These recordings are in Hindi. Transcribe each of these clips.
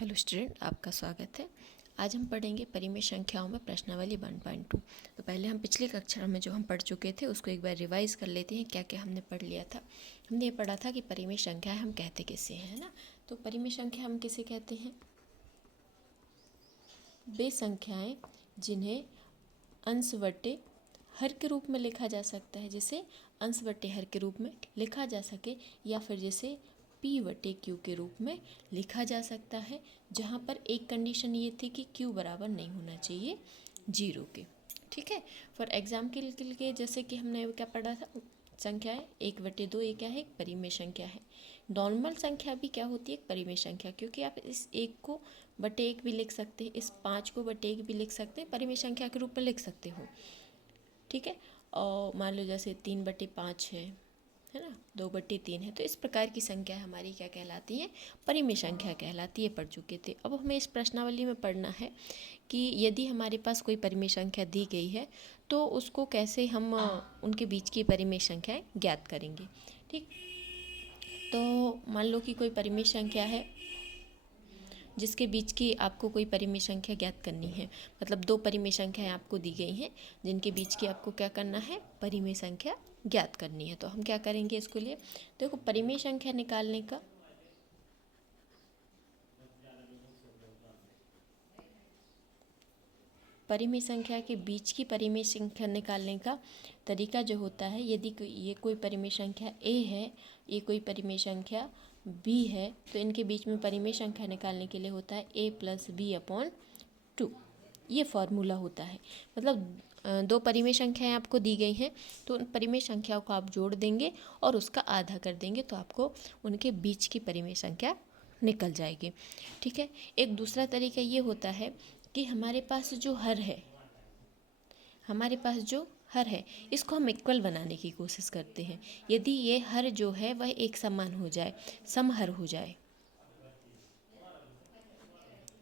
हेलो स्टूडेंट, आपका स्वागत है। आज हम पढ़ेंगे परिमेय संख्याओं में प्रश्नावली 1.2। तो पहले हम पिछली कक्षा में जो हम पढ़ चुके थे उसको एक बार रिवाइज कर लेते हैं। क्या क्या हमने पढ़ लिया था। हमने ये पढ़ा था कि परिमेय संख्या हम कहते किसे हैं, है ना। तो परिमेय संख्या हम किसे कहते हैं? वे संख्याएं जिन्हें अंश बटे हर के रूप में लिखा जा सकता है, जिसे अंश बटे हर के रूप में लिखा जा सके, या फिर जिसे P बटे Q के रूप में लिखा जा सकता है, जहाँ पर एक कंडीशन ये थी कि Q बराबर नहीं होना चाहिए 0 के। ठीक है। फॉर एग्जाम्पल के लिए जैसे कि हमने क्या पढ़ा था, संख्याएं 1/2 ये क्या है? एक परिमेय संख्या है। नॉर्मल संख्या भी क्या होती है? एक परिमेय संख्या, क्योंकि आप इस 1 को बटे 1 भी लिख सकते हैं, इस 5 को बटे 1 भी लिख सकते हैं, परिमेय संख्या के रूप में लिख सकते हो। ठीक है। और मान लो जैसे 3/5 है ना, 2/3 है, तो इस प्रकार की संख्या हमारी क्या कहलाती है? परिमेय संख्या कहलाती है। पढ़ चुके थे। अब हमें इस प्रश्नावली में पढ़ना है कि यदि हमारे पास कोई परिमेय संख्या दी गई है तो उसको कैसे हम उनके बीच की परिमेय संख्याएं ज्ञात करेंगे। ठीक। तो मान लो कि कोई परिमेय संख्या है जिसके बीच की आपको कोई परिमेय संख्या ज्ञात करनी है, मतलब दो परिमेय संख्याएं आपको दी गई हैं जिनके बीच की आपको क्या करना है? परिमेय संख्या ज्ञात करनी है। तो हम क्या करेंगे इसके लिए? देखो, परिमेय संख्या निकालने का परिमेय संख्या के बीच की परिमेय संख्या निकालने का तरीका जो होता है, यदि ये कोई परिमेय संख्या A है, ये कोई परिमेय संख्या B है, तो इनके बीच में परिमेय संख्या निकालने के लिए होता है A + B/2। ये फॉर्मूला होता है। मतलब दो परिमेय संख्याएं आपको दी गई हैं, तो उन परिमेय संख्याओं को आप जोड़ देंगे और उसका आधा कर देंगे, तो आपको उनके बीच की परिमेय संख्या निकल जाएगी। ठीक है। एक दूसरा तरीका ये होता है कि हमारे पास जो हर है, इसको हम इक्वल बनाने की कोशिश करते हैं। यदि ये हर जो है वह एक समान हो जाए, समहर हो जाए।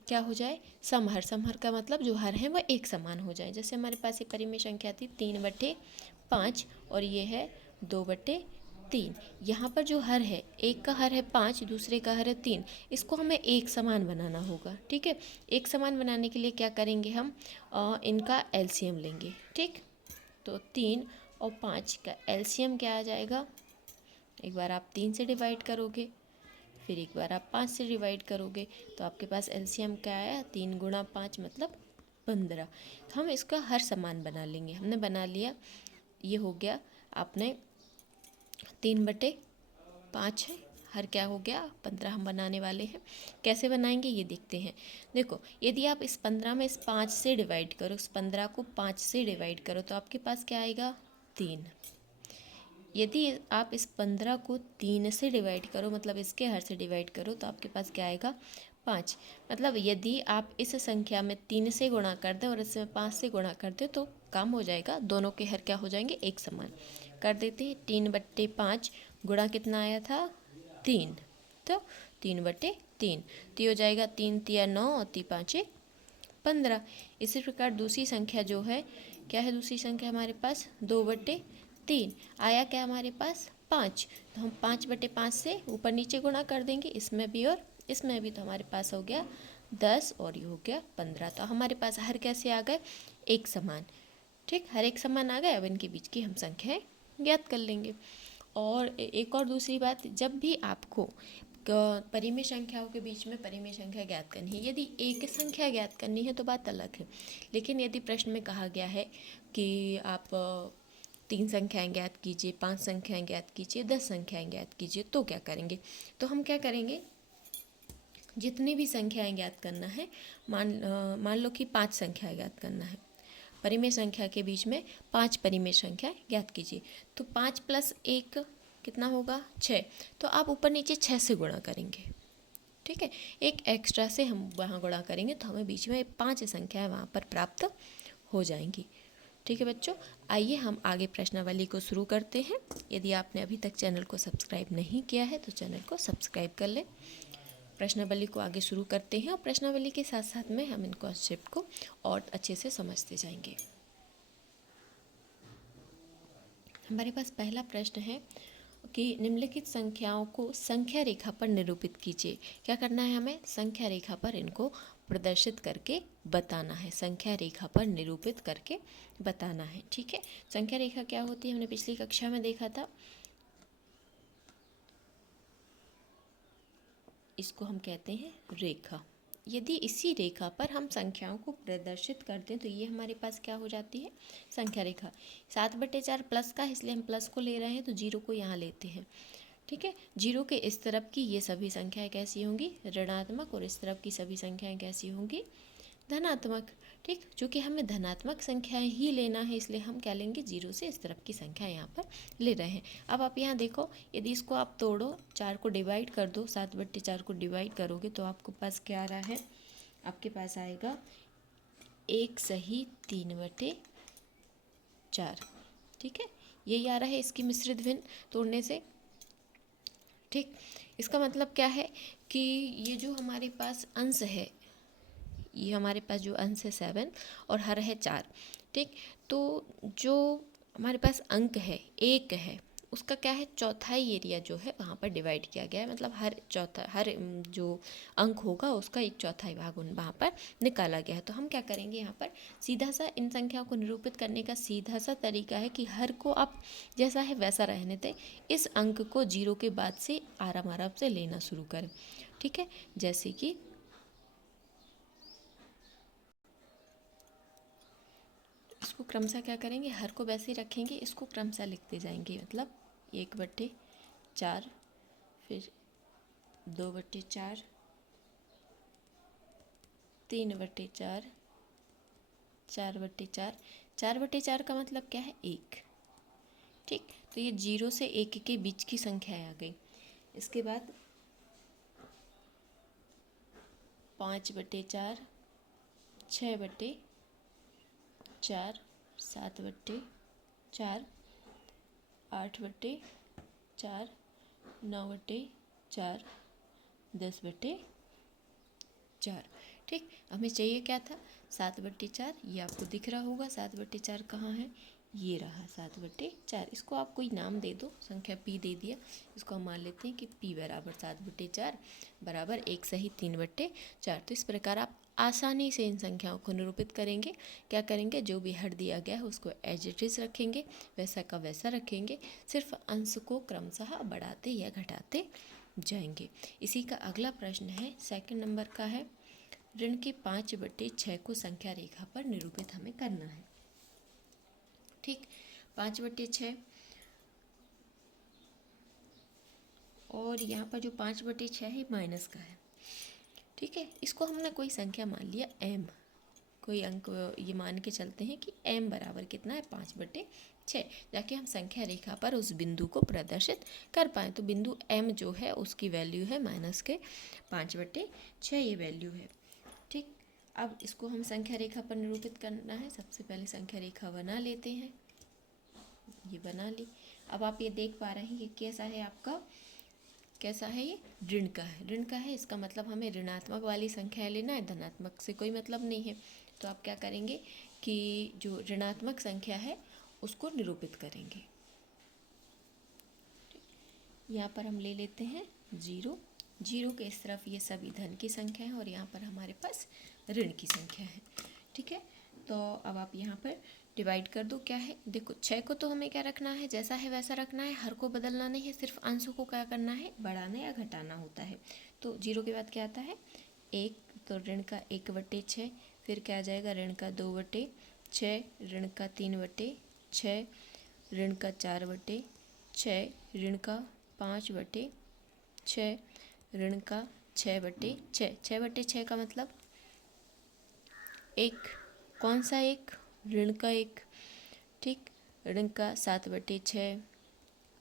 क्या हो जाए? समहर। समहर का मतलब जो हर है वह एक समान हो जाए। जैसे हमारे पास एक परिमेय संख्या थी 3/5 और ये है 2/3। यहाँ पर जो हर है, एक का हर है 5, दूसरे का हर है 3, इसको हमें एक समान बनाना होगा। ठीक है। एक समान बनाने के लिए क्या करेंगे हम? इनका एलसीएम लेंगे। ठीक। तो 3 और 5 का एलसीएम क्या आ जाएगा? एक बार आप 3 से डिवाइड करोगे, फिर एक बार आप 5 से डिवाइड करोगे, तो आपके पास एलसीएम क्या आया? 3 × 5 मतलब 15। तो हम इसका हर समान बना लेंगे। हमने बना लिया। ये हो गया आपने 3/5 है, हर क्या हो गया? 15 हम बनाने वाले हैं। कैसे बनाएंगे ये देखते हैं। देखो, यदि आप इस 15 में इस 5 से डिवाइड करो, इस 15 को 5 से डिवाइड करो, तो आपके पास क्या आएगा? 3। यदि आप इस 15 को 3 से डिवाइड करो, मतलब इसके हर से डिवाइड करो, तो आपके पास क्या आएगा? 5। मतलब यदि आप इस संख्या में 3 से गुणा कर दें और इसमें 5 से गुणा कर दें तो काम हो जाएगा, दोनों के हर क्या हो जाएंगे? एक समान। कर देते हैं। 3/5 गुणा कितना आया था? 3। तो 3/3, तो ये हो जाएगा 3 × 9 और 3 × 5 = 15। इसी प्रकार दूसरी संख्या जो है, क्या है दूसरी संख्या हमारे पास? 2/3 आया क्या हमारे पास? 5। तो हम 5/5 से ऊपर नीचे गुणा कर देंगे, इसमें भी और इसमें भी, तो हमारे पास हो गया 10 और ये हो गया 15। तो हमारे पास हर कैसे आ गए? एक समान। ठीक, हर एक समान आ गए। अब इनके बीच की हम संख्याएं ज्ञात कर लेंगे। और एक और दूसरी बात, जब भी आपको परिमेय संख्याओं के बीच में परिमेय संख्या ज्ञात करनी है, यदि एक संख्या ज्ञात करनी है तो बात अलग है। लेकिन यदि प्रश्न में कहा गया है कि आप 3 संख्याएं ज्ञात कीजिए, 5 संख्याएं ज्ञात कीजिए, 10 संख्याएं ज्ञात कीजिए, तो क्या करेंगे? तो हम क्या करेंगे? जितनी भी संख्याएं ज्ञात करना है, मान लो कि 5 संख्याएं ज्ञात करना है, परिमेय संख्या के बीच में 5 परिमेय संख्या ज्ञात कीजिए। तो 5 + 1 कितना होगा? 6। तो आप ऊपर नीचे 6 से गुणा करेंगे। ठीक है। एक एक्स्ट्रा से हम वहाँ गुणा करेंगे, तो हमें बीच में 5 संख्याएं वहाँ पर प्राप्त हो जाएंगी। ठीक है बच्चों, आइए हम आगे प्रश्नावली को शुरू करते हैं। यदि आपने अभी तक चैनल को सब्सक्राइब नहीं किया है तो चैनल को सब्सक्राइब कर लें। प्रश्नावली को आगे शुरू करते हैं और प्रश्नावली के साथ साथ में हम इन कॉन्सेप्ट को और अच्छे से समझते जाएंगे। हमारे पास पहला प्रश्न है, कि निम्नलिखित संख्याओं को संख्या रेखा पर निरूपित कीजिए। क्या करना है हमें? संख्या रेखा पर इनको प्रदर्शित करके बताना है, संख्या रेखा पर निरूपित करके बताना है। ठीक है, संख्या रेखा क्या होती है हमने पिछली कक्षा में देखा था। इसको हम कहते हैं रेखा। यदि इसी रेखा पर हम संख्याओं को प्रदर्शित करते हैं तो ये हमारे पास क्या हो जाती है? संख्या रेखा। 7/4 प्लस का, इसलिए हम प्लस को ले रहे हैं तो जीरो को यहाँ लेते हैं। ठीक है, जीरो के इस तरफ की ये सभी संख्याएं कैसी होंगी? ऋणात्मक, और इस तरफ की सभी संख्याएं कैसी होंगी? धनात्मक। ठीक, चूँकि हमें धनात्मक संख्याएं ही लेना है इसलिए हम क्या लेंगे? जीरो से इस तरफ की संख्या यहाँ पर ले रहे हैं। अब आप यहाँ देखो, यदि इसको आप तोड़ो, 4 को डिवाइड कर दो, 7/4 को डिवाइड करोगे तो आपके पास क्या आ रहा है? आपके पास आएगा 1 सही 3/4। ठीक है, यही आ रहा है इसकी मिश्रित भिन्न तोड़ने से। ठीक, इसका मतलब क्या है कि ये जो हमारे पास अंश है, ये हमारे पास जो अंश है 7 और हर है 4। ठीक, तो जो हमारे पास अंक है 1 है, उसका क्या है? चौथाई एरिया जो है वहाँ पर डिवाइड किया गया है, मतलब हर जो अंक होगा उसका 1/4 भाग वहाँ पर निकाला गया है। तो हम क्या करेंगे यहाँ पर? सीधा सा इन संख्याओं को निरूपित करने का सीधा सा तरीका है कि हर को आप जैसा है वैसा रहने दें, इस अंक को जीरो के बाद से आराम आराम से लेना शुरू करें। ठीक है, जैसे कि इसको क्रमशः क्या करेंगे? हर को वैसे ही रखेंगे, इसको क्रमशः लिखते जाएंगे। मतलब 1/4, फिर 2/4, 3/4, 4/4। 4/4 का मतलब क्या है? 1। ठीक, तो ये 0 से 1 के बीच की संख्या आ गई। इसके बाद 5/4, 6/4, 7/4, 8/4, 9/4, 10/4। ठीक, हमें चाहिए क्या था? 7/4। ये आपको दिख रहा होगा 7/4 कहाँ है? ये रहा 7/4। इसको आप कोई नाम दे दो, संख्या p दे दिया, इसको हम मान लेते हैं कि p बराबर 7/4 बराबर 1 सही 3/4। तो इस प्रकार आप आसानी से इन संख्याओं को निरूपित करेंगे। क्या करेंगे? जो भी हर दिया गया है उसको एज इट इज रखेंगे, वैसा का वैसा रखेंगे, सिर्फ अंश को क्रमशः बढ़ाते या घटाते जाएंगे। इसी का अगला प्रश्न है, सेकंड नंबर का है, ऋण के 5/6 को संख्या रेखा पर निरूपित हमें करना है। ठीक, 5/6 और यहाँ पर जो 5/6 है माइनस का है। ठीक है, इसको हमने कोई संख्या मान लिया m, कोई अंक ये मान के चलते हैं कि m बराबर कितना है? 5/6, ताकि हम संख्या रेखा पर उस बिंदु को प्रदर्शित कर पाएँ। तो बिंदु m जो है उसकी वैल्यू है माइनस के 5/6, ये वैल्यू है। ठीक, अब इसको हम संख्या रेखा पर निरूपित करना है। सबसे पहले संख्या रेखा बना लेते हैं, ये बना ली। अब आप ये देख पा रहे हैं ये कैसा है आपका? कैसा है? ये ऋण का है। ऋण का है, इसका मतलब हमें ऋणात्मक वाली संख्या लेना है, धनात्मक से कोई मतलब नहीं है। तो आप क्या करेंगे कि जो ऋणात्मक संख्या है उसको निरूपित करेंगे। यहाँ पर हम ले लेते हैं 0। 0 के इस तरफ ये सभी धन की संख्या है और यहाँ पर हमारे पास ऋण की संख्या है। ठीक है, तो अब आप यहाँ पर डिवाइड कर दो। क्या है? देखो 6 को तो हमें क्या रखना है? जैसा है वैसा रखना है, हर को बदलना नहीं है, सिर्फ अंशों को क्या करना है? बढ़ाना या घटाना होता है। तो 0 के बाद क्या आता है? 1, तो ऋण का 1/6, फिर क्या आ जाएगा? ऋण का 2/6, ऋण का 3/6, ऋण का 4/6, ऋण का 5/6, ऋण का 6/6। 6/6 का मतलब 1, कौन सा 1? ऋण का 1। ठीक, ऋण का 7/6,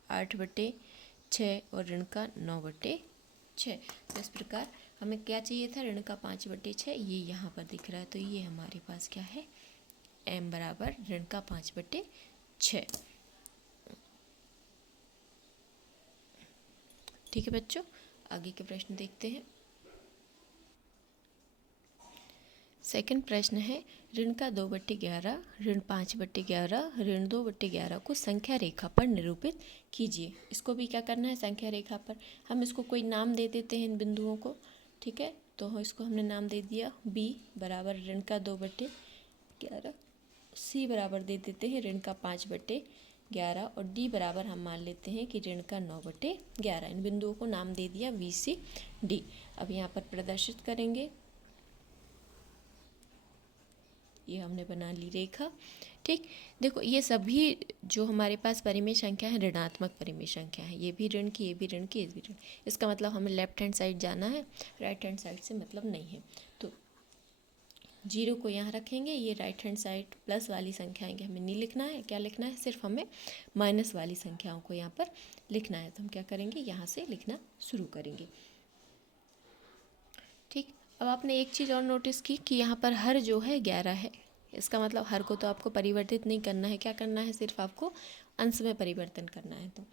8/6 और ऋण का 9/6। तो इस प्रकार हमें क्या चाहिए था? ऋण का 5/6, ये यहाँ पर दिख रहा है, तो ये हमारे पास क्या है? m बराबर ऋण का 5/6। ठीक है बच्चों, आगे के प्रश्न देखते हैं। सेकंड प्रश्न है ऋण का 2/11, ऋण 5/11, ऋण 2/11 को संख्या रेखा पर निरूपित कीजिए। इसको भी क्या करना है, संख्या रेखा पर हम इसको कोई नाम दे देते हैं इन बिंदुओं को, ठीक है। तो इसको हमने नाम दे दिया बी बराबर ऋण का 2/11, सी बराबर दे देते हैं ऋण का 5/11 और डी बराबर हम मान लेते हैं कि ऋण का 9/11। इन बिंदुओं को नाम दे दिया वी सी डी। अब यहाँ पर प्रदर्शित करेंगे, ये हमने बना ली रेखा, ठीक। देखो ये सभी जो हमारे पास परिमेय संख्या है ऋणात्मक परिमेय संख्या है, ये भी ऋण की, ये भी ऋण की, ये भी ऋण। इसका मतलब हमें लेफ्ट हैंड साइड जाना है, राइट हैंड साइड से मतलब नहीं है। तो 0 को यहाँ रखेंगे, ये राइट हैंड साइड प्लस वाली संख्या आएंगे, हमें नहीं लिखना है। क्या लिखना है, सिर्फ हमें माइनस वाली संख्याओं को यहाँ पर लिखना है। तो हम क्या करेंगे, यहाँ से लिखना शुरू करेंगे, ठीक। अब आपने एक चीज़ और नोटिस की कि यहाँ पर हर जो है 11 है। इसका मतलब हर को तो आपको परिवर्तित नहीं करना है, क्या करना है, सिर्फ आपको अंश में परिवर्तन करना है। तो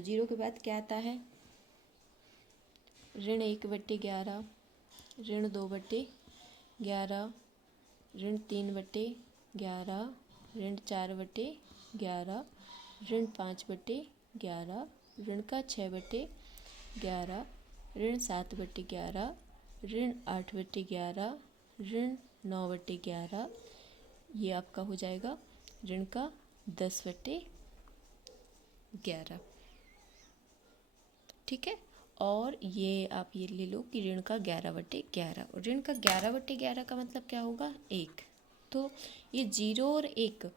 0 के बाद क्या आता है, ऋण 1/11, ऋण 2/11, ऋण 3/11, ऋण 4/11, ऋण 5/11, ऋण का 6/11, ऋण 7/11, ऋण 8/11, ऋण 9/11, ये आपका हो जाएगा ऋण का 10/11, ठीक है। और ये आप ये ले लो कि ऋण का 11/11, और ऋण का 11/11 का मतलब क्या होगा, 1। तो ये 0 और 1,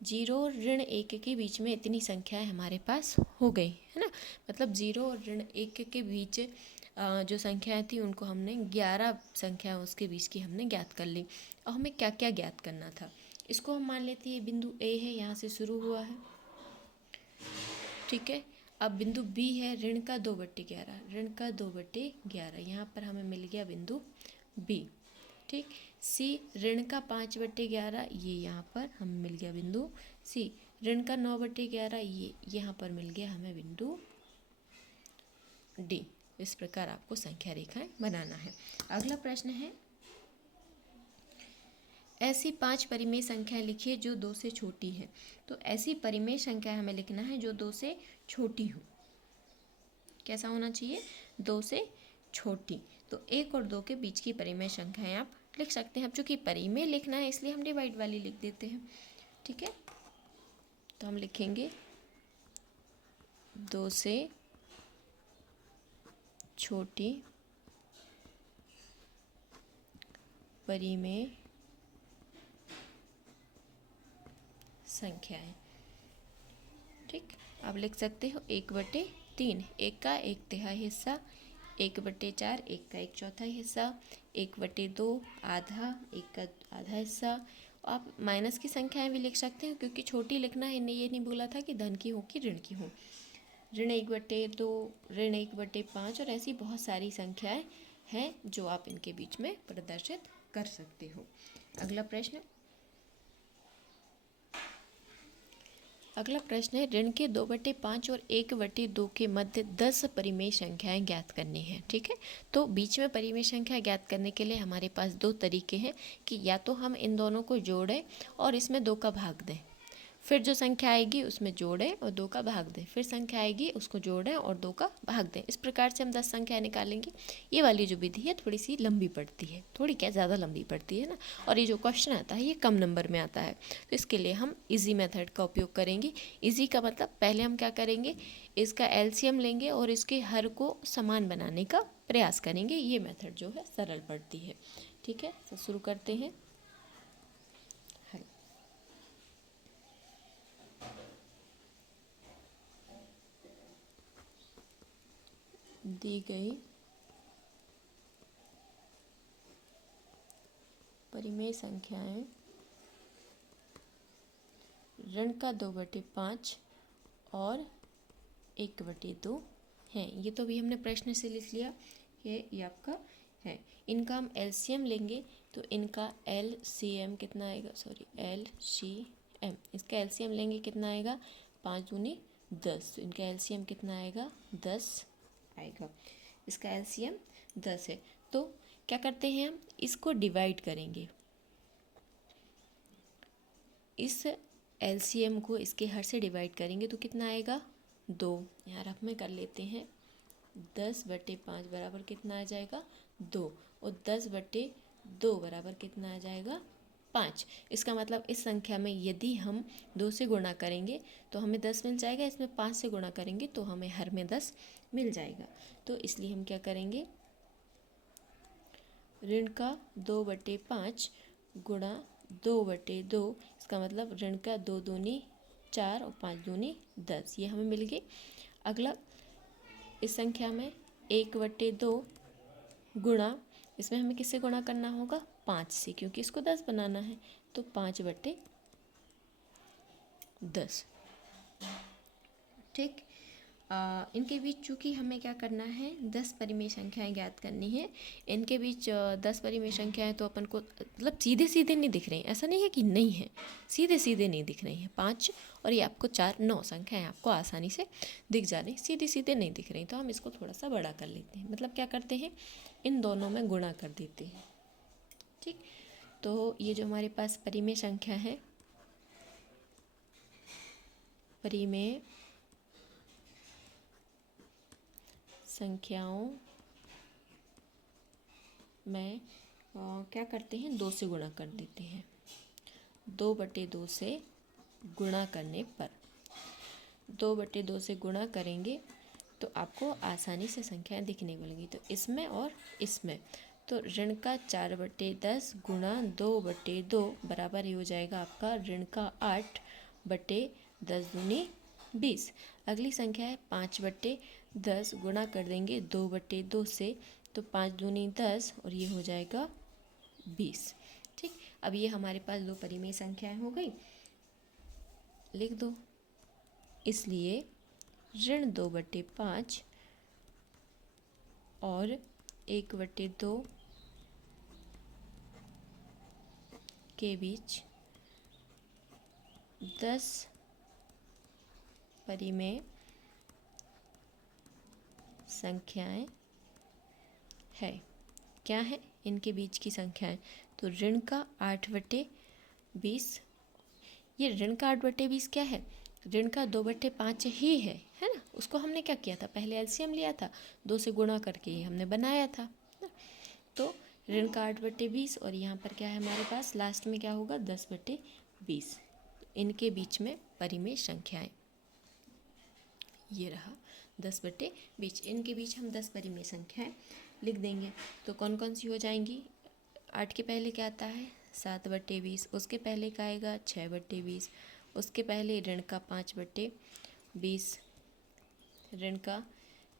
0 और ऋण 1 के बीच में इतनी संख्याएं हमारे पास हो गई है ना। मतलब 0 और ऋण 1 के बीच जो संख्याएं थी उनको हमने 11 संख्या उसके बीच की हमने ज्ञात कर ली। और हमें क्या क्या ज्ञात करना था, इसको हम मान लेते हैं बिंदु ए है, यहाँ से शुरू हुआ है, ठीक है। अब बिंदु बी है ऋण का 2/11, ऋण का 2/11, यहाँ पर हमें मिल गया बिंदु बी, ठीक। सी ऋण का 5/11, ये यहाँ पर हमें मिल गया बिंदु सी। ऋण का 9/11, ये यहाँ पर मिल गया हमें बिंदु डी। इस प्रकार आपको संख्या रेखाएं बनाना है। अगला प्रश्न है ऐसी 5 परिमेय संख्या लिखिए जो 2 से छोटी है। तो ऐसी परिमेय संख्या हमें लिखना है जो 2 से छोटी हो। कैसा होना चाहिए, 2 से छोटी। तो 1 और 2 के बीच की परिमेय संख्याएं आप लिख सकते हैं। अब चूंकि परिमेय लिखना है इसलिए हम डिवाइड वाली लिख देते हैं, ठीक है। तो हम लिखेंगे 2 से छोटी परिमेय संख्याएं, ठीक। आप लिख सकते हो 1/3, 1 का 1/3 हिस्सा, 1/4, 1 का 1/4 हिस्सा, 1/2 आधा, 1 का आधा हिस्सा। आप माइनस की संख्याएं भी लिख सकते हो क्योंकि छोटी लिखना है, ये नहीं बोला था कि धन की हो कि ऋण की हो। ऋण 1/2, ऋण 1/5 और ऐसी बहुत सारी संख्याएं हैं जो आप इनके बीच में प्रदर्शित कर सकते हो। अगला प्रश्न है ऋण के 2/5 और 1/2 के मध्य 10 परिमेय संख्याएं ज्ञात करनी है, ठीक है। तो बीच में परिमेय संख्या ज्ञात करने के लिए हमारे पास 2 तरीके हैं कि या तो हम इन दोनों को जोड़ें और इसमें 2 का भाग दें, फिर जो संख्या आएगी उसमें जोड़ें और 2 का भाग दें, फिर संख्या आएगी उसको जोड़ें और 2 का भाग दें। इस प्रकार से हम 10 संख्या निकालेंगे। ये वाली जो विधि है थोड़ी सी लंबी पड़ती है, थोड़ी क्या ज़्यादा लंबी पड़ती है ना, और ये जो क्वेश्चन आता है ये कम नंबर में आता है। तो इसके लिए हम इजी मेथड का उपयोग करेंगे। इजी का मतलब पहले हम क्या करेंगे, इसका एलसीएम लेंगे और इसके हर को समान बनाने का प्रयास करेंगे। ये मेथड जो है सरल पड़ती है, ठीक है। तो शुरू करते हैं। दी गई परिमेय संख्याएं ऋण का 2/5 और 1/2 हैं। ये तो भी हमने प्रश्न से लिख लिया, ये आपका है। इनका हम एलसीएम लेंगे तो इनका एलसीएम कितना आएगा, एलसीएम, इसका एलसीएम लेंगे कितना आएगा, 5 दूनी 10। तो इनका एलसीएम कितना आएगा, 10 आएगा। इसका एलसीएम 10 है। तो क्या करते हैं हम इसको डिवाइड करेंगे, इस एलसीएम को इसके हर से डिवाइड करेंगे तो कितना आएगा 2। यहाँ रफ में कर लेते हैं, 10/5 बराबर कितना आ जाएगा 2, और 10/2 बराबर कितना आ जाएगा 5। इसका मतलब इस संख्या में यदि हम 2 से गुणा करेंगे तो हमें 10 मिल जाएगा, इसमें 5 से गुणा करेंगे तो हमें हर में 10 मिल जाएगा। तो इसलिए हम क्या करेंगे, ऋण का 2/5 गुणा 2/2, इसका मतलब ऋण का 2 दूनी 4 और 5 दूनी 10, ये हमें मिल गई। अगला इस संख्या में 1/2 गुणा, इसमें हमें किससे गुणा करना होगा 5 से, क्योंकि इसको 10 बनाना है, तो 5/10। ठीक। इनके बीच चूँकि हमें क्या करना है 10 परिमेय संख्याएं ज्ञात करनी है। इनके बीच 10 परिमेय संख्याएं तो अपन को मतलब सीधे सीधे नहीं दिख रही, ऐसा नहीं है कि नहीं है, सीधे सीधे नहीं दिख रही हैं। 5 और ये आपको 4, 9 संख्याएं आपको आसानी से दिख जा रही, सीधे सीधे नहीं दिख रही। तो हम इसको थोड़ा सा बड़ा कर लेते हैं, मतलब क्या करते हैं इन दोनों में गुणा कर देते हैं। ठीक। तो ये जो हमारे पास परिमेय संख्या है, परिमेय संख्याओं में क्या करते हैं 2 से गुणा कर देते हैं। 2/2 से गुणा करने पर 2/2 से गुणा करेंगे तो आपको आसानी से संख्याएं दिखने लगेंगी। तो इसमें और इसमें तो ऋण का 4/10 गुणा 2/2 बराबर ही हो जाएगा आपका ऋण का 8/10 दूनी 20। अगली संख्या है 5/10 गुणा कर देंगे 2/2 से, तो 5 दूनी 10 और ये हो जाएगा 20। ठीक। अब ये हमारे पास 2 परिमेय संख्याएं हो गई, लिख दो। इसलिए ऋण 2/5 और 1/2 के बीच 10 परिमेय संख्याएं है। क्या है इनके बीच की संख्याएं, तो ऋण का 8/20, ये ऋण का 8/20 क्या है, ऋण का 2/5 ही है ना। उसको हमने क्या किया था, पहले एलसीएम लिया था, 2 से गुणा करके ये हमने बनाया था ना? तो ऋण का 8/20 और यहाँ पर क्या है हमारे पास लास्ट में क्या होगा 10/20। इनके बीच में परिमेय संख्याएं ये रहा 10/20। इनके बीच हम 10 परिमेय संख्याएं लिख देंगे। तो कौन कौन सी हो जाएंगी, 8 के पहले क्या आता है 7/20, उसके पहले का आएगा 6/20, उसके पहले ऋण का 5/20, ऋण का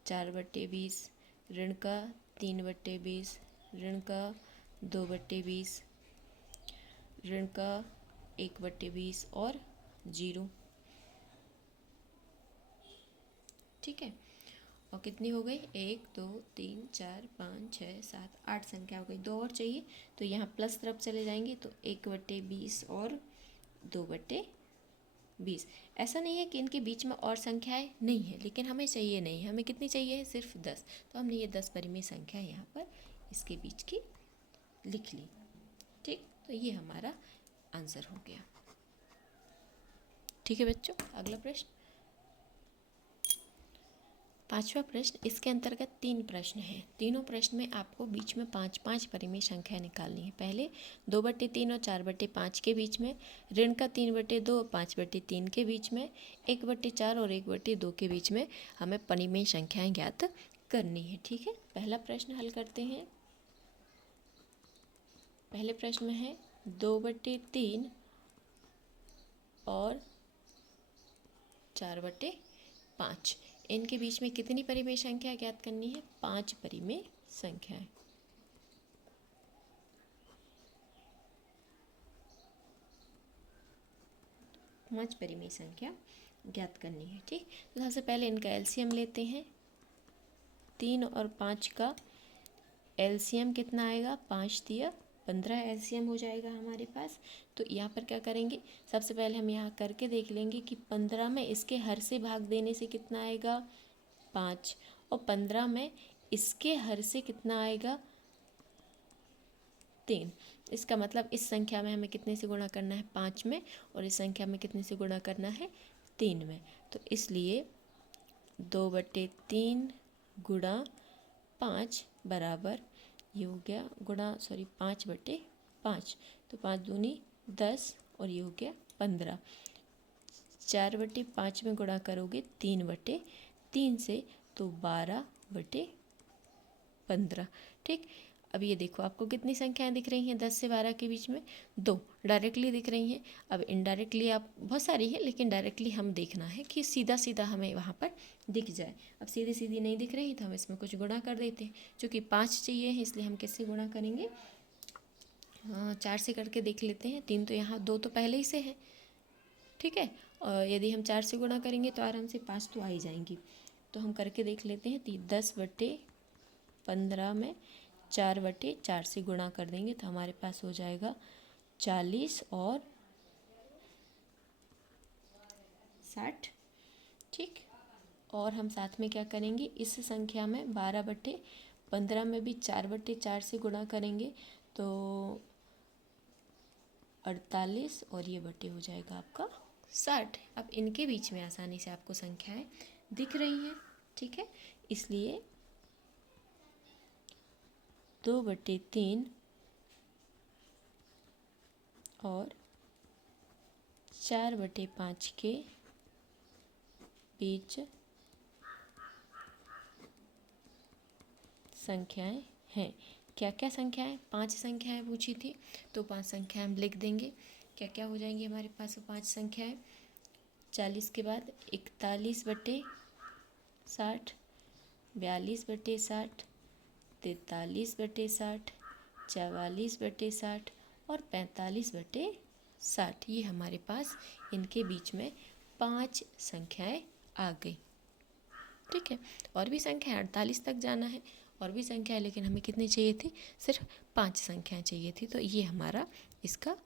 4/20, ऋण का 3/20, ऋण का 2/20, ऋण का 1/20 और 0। ठीक है। और कितनी हो गई 1 2 3 4 5 6 7 8 संख्या हो गई। 2 और चाहिए तो यहाँ प्लस तरफ चले जाएंगे, तो 1/20 और 2/20। ऐसा नहीं है कि इनके बीच में और संख्याएं नहीं है, लेकिन हमें चाहिए नहीं, हमें कितनी चाहिए सिर्फ 10। तो हमने ये 10 परिमेय संख्या यहाँ पर इसके बीच की लिख ली। ठीक। तो ये हमारा आंसर हो गया। ठीक है बच्चों, अगला प्रश्न, 5वां प्रश्न। इसके अंतर्गत 3 प्रश्न हैं। तीनों प्रश्न में आपको बीच में 5-5 परिमेय संख्या निकालनी है। पहले 2/3 और 4/5 के बीच में, ऋण का 3/2 और 5/3 के बीच में, 1/4 और 1/2 के बीच में हमें परिमेय संख्याएं ज्ञात करनी है। ठीक है। पहला प्रश्न हल करते हैं। पहले प्रश्न में है 2/3 और 4/5, इनके बीच में कितनी परिमेय संख्या ज्ञात करनी है, 5 परिमेय संख्याएं। पांच परिमेय संख्या ज्ञात करनी है। ठीक। तो सबसे पहले इनका एलसीएम लेते हैं। 3 और 5 का एलसीएम कितना आएगा, 5 दिया 15 एलसीएम हो जाएगा हमारे पास। तो यहाँ पर क्या करेंगे, सबसे पहले हम यहाँ करके देख लेंगे कि 15 में इसके हर से भाग देने से कितना आएगा 5, और 15 में इसके हर से कितना आएगा 3। इसका मतलब इस संख्या में हमें कितने से गुणा करना है, 5 में, और इस संख्या में कितने से गुणा करना है, 3 में। तो इसलिए 2/3 गुणा 5 बराबर, ये हो गया गुणा 5/5, तो 5 दूनी 10 और ये हो गया 15। 4/5 में गुणा करोगे 3/3 से, तो 12/15। ठीक, अब ये देखो आपको कितनी संख्याएं दिख रही हैं 10 से 12 के बीच में, 2 डायरेक्टली दिख रही हैं। अब इनडायरेक्टली आप बहुत सारी है, लेकिन डायरेक्टली हम देखना है कि सीधा सीधा हमें वहाँ पर दिख जाए। अब सीधी सीधी नहीं दिख रही तो हम इसमें कुछ गुणा कर देते हैं। चूँकि 5 चाहिए है इसलिए हम किससे गुणा करेंगे, 4 से करके देख लेते हैं। 3 तो यहाँ, 2 तो पहले ही से है, ठीक है। और यदि हम 4 से गुणा करेंगे तो आराम से 5 तो आ ही जाएंगी। तो हम करके देख लेते हैं। 10/15 में 4/4 से गुणा कर देंगे तो हमारे पास हो जाएगा 40 और 60। ठीक, और हम साथ में क्या करेंगे, इस संख्या में 12/15 में भी 4/4 से गुणा करेंगे तो 48, और ये बटे हो जाएगा आपका 60। अब इनके बीच में आसानी से आपको संख्याएं दिख रही हैं, ठीक है। इसलिए 2/3 और 4/5 के बीच संख्याएं हैं। क्या क्या संख्याएं, 5 संख्याएं पूछी थी, तो 5 संख्याएं हम लिख देंगे। क्या क्या हो जाएंगी हमारे पास वो 5 संख्याएं, 40 के बाद 41/60, 42/60, 43/60, 44/60 और 45/60। ये हमारे पास इनके बीच में 5 संख्याएं आ गई, ठीक है। और भी संख्या 48 तक जाना है, और भी संख्या है, लेकिन हमें कितनी चाहिए थी, सिर्फ 5 संख्याएं चाहिए थी। तो ये हमारा इसका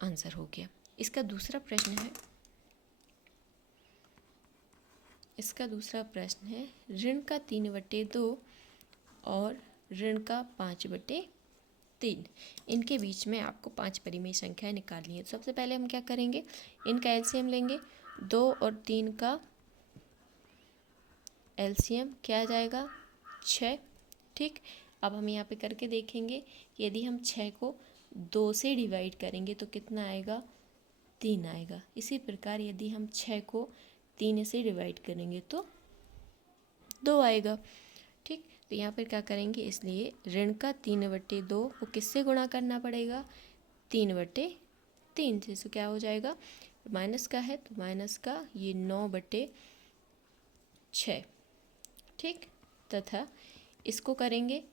आंसर हो गया। इसका दूसरा प्रश्न है, ऋण का 3/2 और ऋण का 5/3, इनके बीच में आपको 5 परिमेय संख्याएं निकालनी है। तो सबसे पहले हम क्या करेंगे, इनका एलसीएम लेंगे। 2 और 3 का एलसीएम क्या आ जाएगा, 6। ठीक, अब हम यहाँ पे करके देखेंगे कि यदि हम 6 को 2 से डिवाइड करेंगे तो कितना आएगा, 3 आएगा। इसी प्रकार यदि हम 6 को 3 से डिवाइड करेंगे तो 2 आएगा। ठीक, तो यहाँ पर क्या करेंगे, इसलिए ऋण का 3/2 को किससे गुणा करना पड़ेगा, 3/3 से। तो क्या हो जाएगा, माइनस का है तो माइनस का ये 9/6। ठीक, तथा इसको करेंगे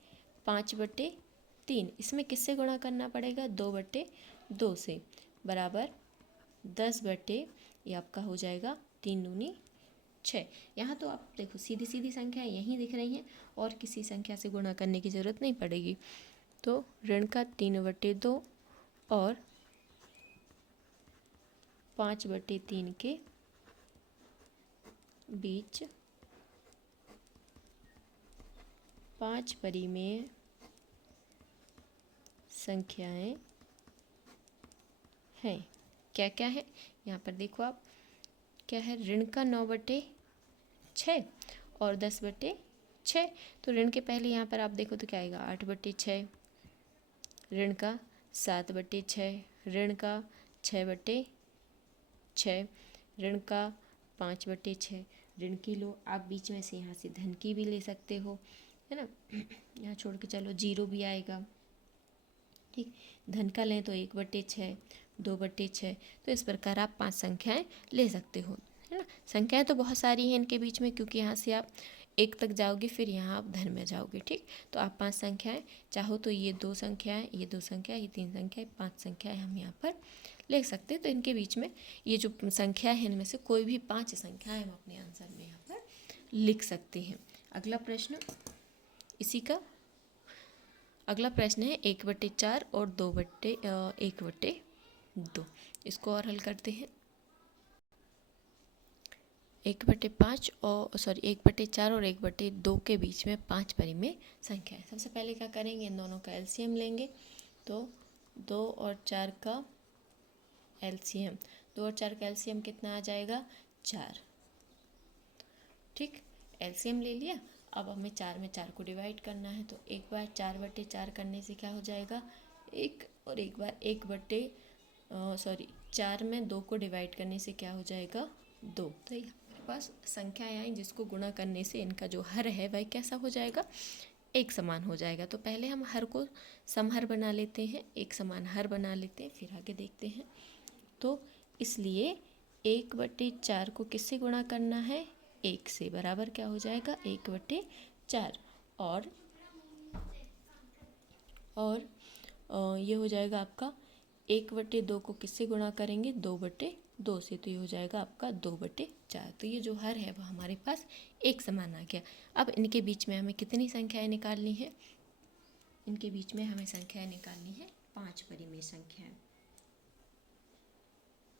5/3, इसमें किससे गुणा करना पड़ेगा, 2/2 से, बराबर 10/, ये आपका हो जाएगा 3 दूनी 6। यहाँ तो आप देखो सीधी सीधी संख्या यहीं दिख रही हैं और किसी संख्या से गुणा करने की ज़रूरत नहीं पड़ेगी। तो ऋण का 3/2 और 5/3 के बीच 5 परिमेय संख्याएं हैं। क्या क्या है, यहाँ पर देखो आप, क्या है, ऋण का 9/6 और 10/6। तो ऋण के पहले यहाँ पर आप देखो तो क्या आएगा, 8/6, ऋण का 7/6, ऋण का 6/6, ऋण का 5/6। ऋण की लो आप बीच में से, यहाँ से धन की भी ले सकते हो, है ना, यहाँ छोड़ के चलो 0 भी आएगा। ठीक, धन का लें तो 1/6, 2/6। तो इस प्रकार आप 5 संख्याएं ले सकते हो, है ना। संख्याएं तो बहुत सारी हैं इनके बीच में, क्योंकि यहाँ से आप 1 तक जाओगे, फिर यहाँ आप धन में जाओगे। ठीक, तो आप 5 संख्याएं चाहो तो ये 2 संख्याएं, ये 2 संख्याएं, ये 3 संख्याएं, 5 संख्याएं हम यहाँ पर ले सकते हैं। तो इनके बीच में ये जो संख्या है, इनमें से कोई भी 5 संख्याएं हम अपने आंसर में यहाँ पर लिख सकते हैं। अगला प्रश्न इसी का अगला प्रश्न है 1/4 और 1/2। इसको और हल करते हैं। 1/5 और 1/4 और 1/2 के बीच में 5 परिमेय संख्या है। सबसे पहले क्या करेंगे, इन दोनों का एलसीएम लेंगे। तो 2 और 4 का एलसीएम, 2 और 4 का एलसीएम कितना आ जाएगा? 4। ठीक, एलसीएम ले लिया। अब हमें 4 में 4 को डिवाइड करना है, तो एक बार 4/4 करने से क्या हो जाएगा? 1, और एक बार 4 में 2 को डिवाइड करने से क्या हो जाएगा? 2। तो ये हमारे पास संख्याएं आई जिसको गुणा करने से इनका जो हर है वह कैसा हो जाएगा? एक समान हो जाएगा। तो पहले हम हर को समहर बना लेते हैं, एक समान हर बना लेते हैं, फिर आगे देखते हैं। तो इसलिए 1/4 को किससे गुणा करना है? 1 से, बराबर क्या हो जाएगा? 1/4। और ये हो जाएगा आपका 1/2 को किससे गुणा करेंगे? 2/2 से, तो ये हो जाएगा आपका 2/4। तो ये जो हर है वो हमारे पास एक समान आ गया। अब इनके बीच में हमें कितनी संख्याएं निकालनी है? इनके बीच में हमें संख्याएं निकालनी है 5 परिमेय संख्याएं।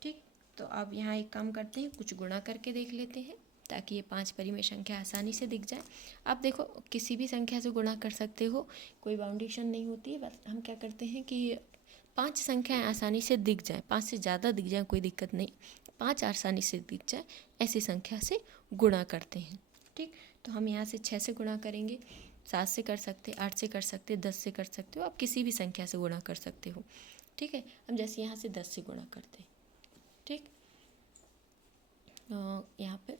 ठीक, तो अब यहाँ एक काम करते हैं, कुछ गुणा करके देख लेते हैं ताकि ये 5 परिमेय संख्या आसानी से दिख जाए। आप देखो, किसी भी संख्या से गुणा कर सकते हो, कोई बाउंडेशन नहीं होती है। बस हम क्या करते हैं कि 5 संख्याएं आसानी से दिख जाए, 5 से ज़्यादा दिख जाए कोई दिक्कत नहीं, 5 आसानी से दिख जाए ऐसी संख्या से गुणा करते हैं। ठीक, तो हम यहाँ से 6 से गुणा करेंगे, 7 से कर सकते, 8 से कर सकते, 10 से कर सकते हो, आप किसी भी संख्या से गुणा कर सकते हो। ठीक है, हम जैसे यहाँ से 10 से गुणा करते हैं। ठीक, यहाँ पर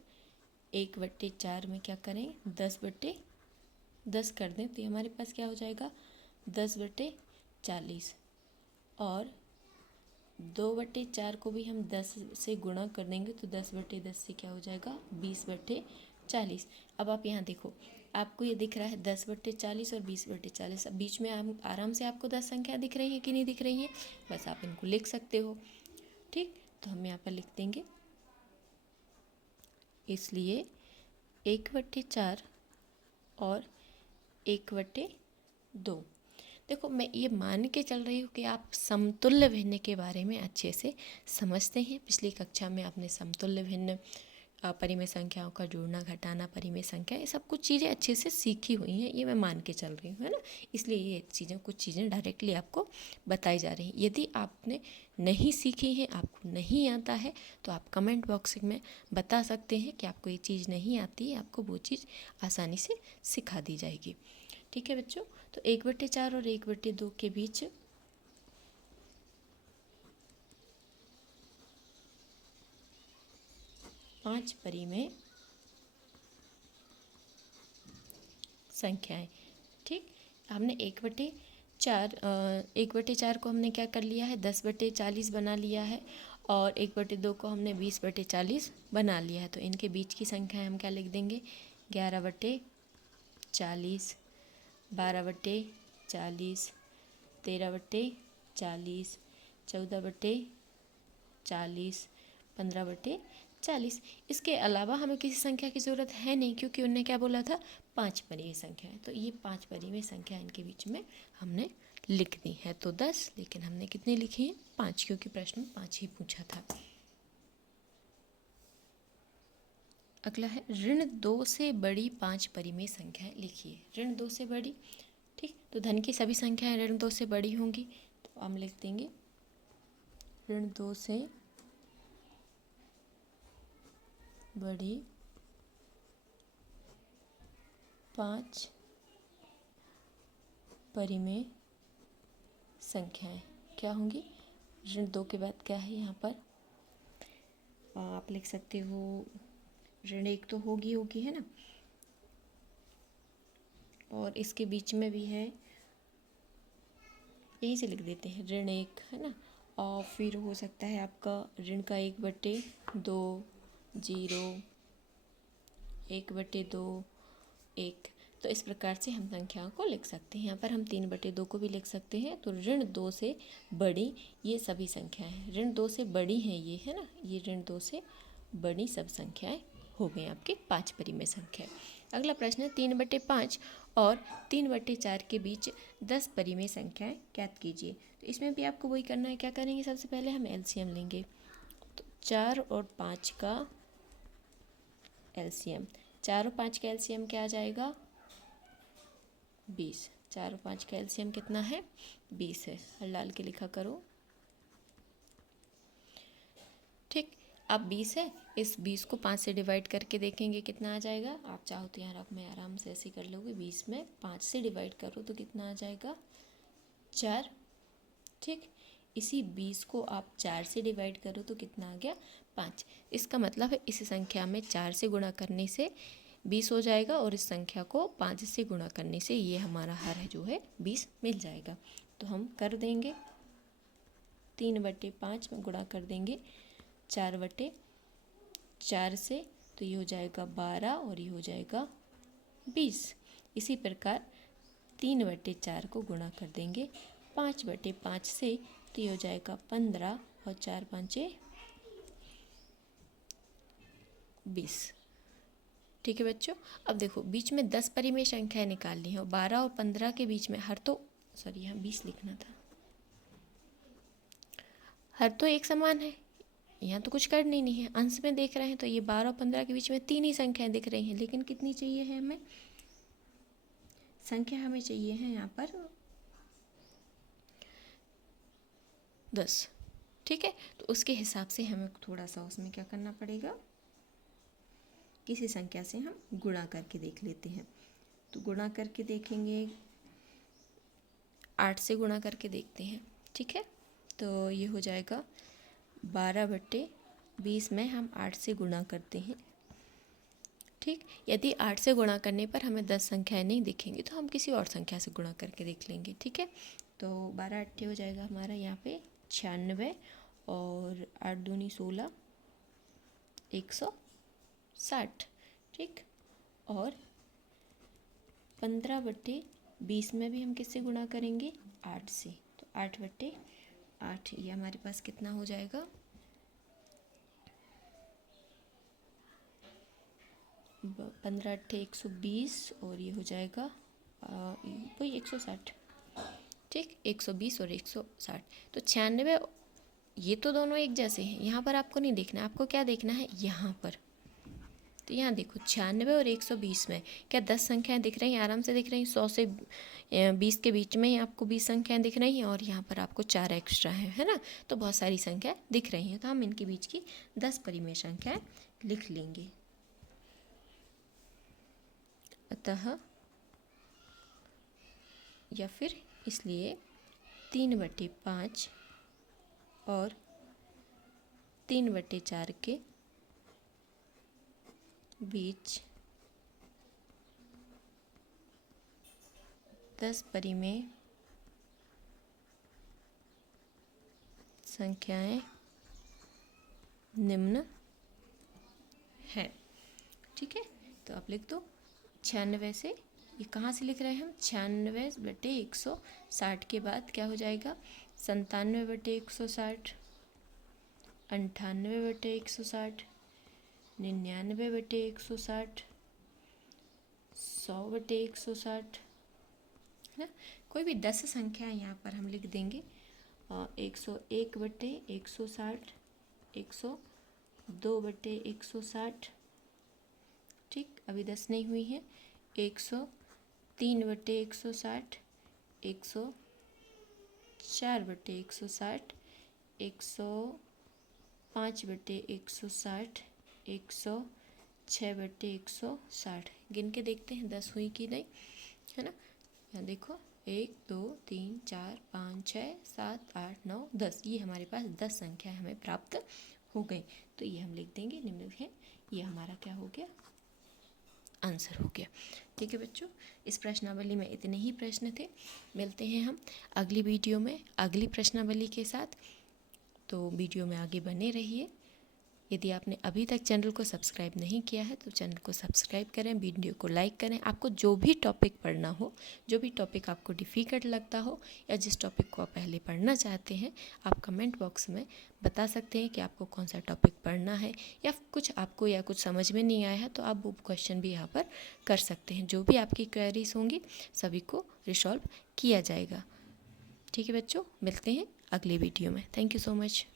1/4 में क्या करें? 10/10 कर दें, तो हमारे पास क्या हो जाएगा? 10/40। और 2/4 को भी हम 10 से गुणा कर देंगे, तो 10/10 से क्या हो जाएगा? 20/40। अब आप यहाँ देखो, आपको ये दिख रहा है 10/40 और 20/40। अब बीच में हम आराम से आपको 10 संख्या दिख रही है कि नहीं दिख रही है? बस आप इनको लिख सकते हो। ठीक, तो हम यहाँ पर लिख देंगे, इसलिए 1/4 और 1/2। देखो, मैं ये मान के चल रही हूँ कि आप समतुल्य भिन्न के बारे में अच्छे से समझते हैं। पिछली कक्षा में आपने समतुल्य भिन्न, परिमेय संख्याओं का जोड़ना घटाना, परिमेय संख्या, ये सब कुछ चीज़ें अच्छे से सीखी हुई हैं, ये मैं मान के चल रही हूँ, है ना। इसलिए ये चीज़ें, कुछ चीज़ें डायरेक्टली आपको बताई जा रही हैं। यदि आपने नहीं सीखी हैं, आपको नहीं आता है, तो आप कमेंट बॉक्स में बता सकते हैं कि आपको ये चीज़ नहीं आती है, आपको वो चीज़ आसानी से सिखा दी जाएगी। ठीक है बच्चों, तो 1/4 और 1/2 के बीच पाँच परिमेय संख्याएं। ठीक, हमने 1/4 को हमने क्या कर लिया है? 10/40 बना लिया है, और 1/2 को हमने 20/40 बना लिया है। तो इनके बीच की संख्याएं हम क्या लिख देंगे? 11/40, 12/40, 13/40, 14/40, 15/40। इसके अलावा हमें किसी संख्या की ज़रूरत है नहीं, क्योंकि उनने क्या बोला था? 5 परिमेय संख्या है। तो ये 5 परिमेय संख्या इनके बीच में हमने लिख दी है। तो 10, लेकिन हमने कितनी लिखी है? 5, क्योंकि प्रश्न 5 ही पूछा था। अगला है ऋण 2 से बड़ी 5 परिमेय संख्याएं लिखिए। ऋण 2 से बड़ी, ठीक, तो धन की सभी संख्याएं ऋण 2 से बड़ी होंगी, तो हम लिख देंगे ऋण 2 से बड़ी 5 परिमेय संख्याएं क्या होंगी? ऋण 2 के बाद क्या है यहाँ पर? आप लिख सकते हो ऋण 1 तो होगी, है ना, और इसके बीच में भी है, यहीं से लिख देते हैं ऋण 1, है ना। और फिर हो सकता है आपका ऋण का 1/2, 0, 1/2, 1। तो इस प्रकार से हम संख्याओं को लिख सकते हैं। यहाँ पर हम 3/2 को भी लिख सकते हैं। तो ऋण 2 से बड़ी ये सभी संख्याएं हैं, ऋण 2 से बड़ी हैं ये, है ना, ये ऋण 2 से बड़ी सब संख्याएं हो गई आपके 5 परिमेय संख्या। अगला प्रश्न है 3/5 और 3/4 के बीच 10 परिमेय संख्याएं ज्ञात कीजिए। तो इसमें भी आपको वही करना है। क्या करेंगे? सबसे पहले हम एलसीएम लेंगे, तो 4 और 5 का एलसीएम, 4 और 5 का एलसीएम क्या आ जाएगा? 20। 4 और 5 का एलसीएम कितना है? 20 है। हल डाल के लिखा करो। ठीक, अब 20 है, इस 20 को 5 से डिवाइड करके देखेंगे कितना आ जाएगा। आप चाहो तो यहाँ रख में आराम से ऐसे कर लोगे। 20 में 5 से डिवाइड करो तो कितना आ जाएगा? 4। ठीक, इसी 20 को आप 4 से डिवाइड करो तो कितना आ गया? 5। इसका मतलब है इस संख्या में 4 से गुणा करने से 20 हो जाएगा और इस संख्या को 5 से गुणा करने से ये हमारा हर है जो है 20 मिल जाएगा। तो हम कर देंगे 3/5 में गुणा कर देंगे 4/4 से, तो ये हो जाएगा 12 और ये हो जाएगा 20। इसी प्रकार 3/4 को गुणा कर देंगे 5/5 से, तो ये हो जाएगा 15 और 4 5 20। ठीक है बच्चों, अब देखो बीच में 10 परिमेय संख्याएं निकालनी है और 12 और 15 के बीच में हर तो सॉरी यहाँ 20 लिखना था, हर तो एक समान है, यहाँ तो कुछ करनी नहीं है। अंश में देख रहे हैं तो ये 12 और 15 के बीच में 3 ही संख्याएं दिख रही हैं, लेकिन कितनी चाहिए है हमें? संख्या हमें चाहिए है यहाँ पर 10। ठीक है, तो उसके हिसाब से हमें थोड़ा सा उसमें क्या करना पड़ेगा, किसी संख्या से हम गुणा करके देख लेते हैं। तो गुणा करके देखेंगे, 8 से गुणा करके देखते हैं। ठीक है, तो ये हो जाएगा 12/20 में हम 8 से गुणा करते हैं। ठीक, यदि 8 से गुणा करने पर हमें 10 संख्याएं नहीं दिखेंगी तो हम किसी और संख्या से गुणा करके देख लेंगे। ठीक है, तो 12 8 हो जाएगा हमारा यहाँ पे 96 और 8 दूनी 16 160। ठीक, और 15/20 में भी हम किससे गुणा करेंगे? 8 से, तो 8/8 ये हमारे पास कितना हो जाएगा? 15 8 120 और ये हो जाएगा वही 160। ठीक, 120 और 160, तो 96। ये तो दोनों एक जैसे हैं, यहाँ पर आपको नहीं देखना, आपको क्या देखना है यहाँ पर। तो यहाँ देखो 96 और 120 में क्या 10 संख्याएं दिख रही हैं? आराम से दिख रही हैं। 100 से 20 के बीच में ही आपको 20 संख्याएं दिख रही हैं और यहाँ पर आपको 4 एक्स्ट्रा है ना, तो बहुत सारी संख्याएं दिख रही हैं। तो हम इनके बीच की 10 परिमेय संख्याएं लिख लेंगे। अतः या फिर इसलिए 3/5 और 3/4 के बीच 10 परिमेय संख्याएं निम्न है। ठीक है, तो आप लिख दो 96 से, ये कहाँ से लिख रहे हैं हम? 96/160 के बाद क्या हो जाएगा? 97/160, 98/160, 99/160, 100/160, है ना। कोई भी 10 संख्या यहाँ पर हम लिख देंगे। 101/160, 102/160। ठीक, अभी 10 नहीं हुई है। 103/160, 104/160, 105/160, 106/160। गिन के देखते हैं 10 हुई कि नहीं, है ना। यहाँ देखो 1 2 3 4 5 6 7 8 9 10, ये हमारे पास 10 संख्या हमें प्राप्त हो गई। तो ये हम लिख देंगे निम्न है, ये हमारा क्या हो गया? आंसर हो गया। ठीक है बच्चों, इस प्रश्नावली में इतने ही प्रश्न थे। मिलते हैं हम अगली वीडियो में अगली प्रश्नावली के साथ। तो वीडियो में आगे बने रहिए। यदि आपने अभी तक चैनल को सब्सक्राइब नहीं किया है तो चैनल को सब्सक्राइब करें, वीडियो को लाइक करें। आपको जो भी टॉपिक पढ़ना हो, जो भी टॉपिक आपको डिफ़िकल्ट लगता हो या जिस टॉपिक को आप पहले पढ़ना चाहते हैं, आप कमेंट बॉक्स में बता सकते हैं कि आपको कौन सा टॉपिक पढ़ना है, या कुछ आपको या कुछ समझ में नहीं आया है तो आप वो क्वेश्चन भी यहाँ पर कर सकते हैं। जो भी आपकी क्वेरीज होंगी सभी को रिसॉल्व किया जाएगा। ठीक है बच्चों, मिलते हैं अगले वीडियो में। Thank you so much.